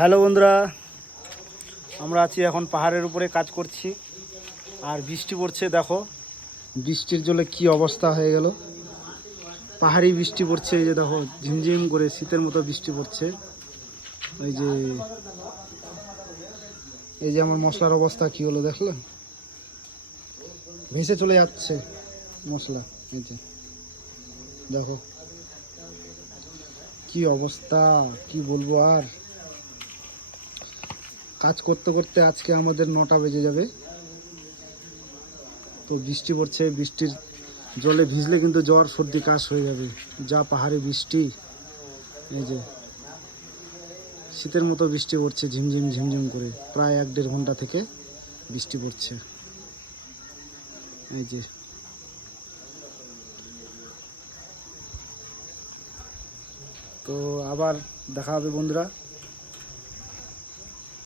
Hello বন্ধুরা, আমরা আছি এখন পাহাড়ের উপরে কাজ করছি আর বৃষ্টি পড়ছে। দেখো বৃষ্টির জলে কি অবস্থা হয়ে গেল। পাহাড়ি বৃষ্টি পড়ছে, এই যে দেখো ঝিমঝিম করে শীতের মতো বৃষ্টি পড়ছে। এই যে আমার মশলার অবস্থা কি হলো দেখলে, ভেসে চলে যাচ্ছে মশলা। এই যে দেখো কি অবস্থা, কি বলবো। আর কাজ করতে করতে আজকে আমাদের 9টা বেজে যাবে। তো বৃষ্টি পড়ছে, বৃষ্টির জলে ভিজলে কিন্তু জ্বর সর্দি কাশ হয়ে যাবে, যা পাহাড়ি বৃষ্টি। এই যে শীতের মতো বৃষ্টি পড়ছে, ঝিমঝিম ঝিমঝিম করে, প্রায় 1-1.5 ঘন্টা থেকে বৃষ্টি পড়ছে। এই যে তো আবার দেখা হবে বন্ধুরা।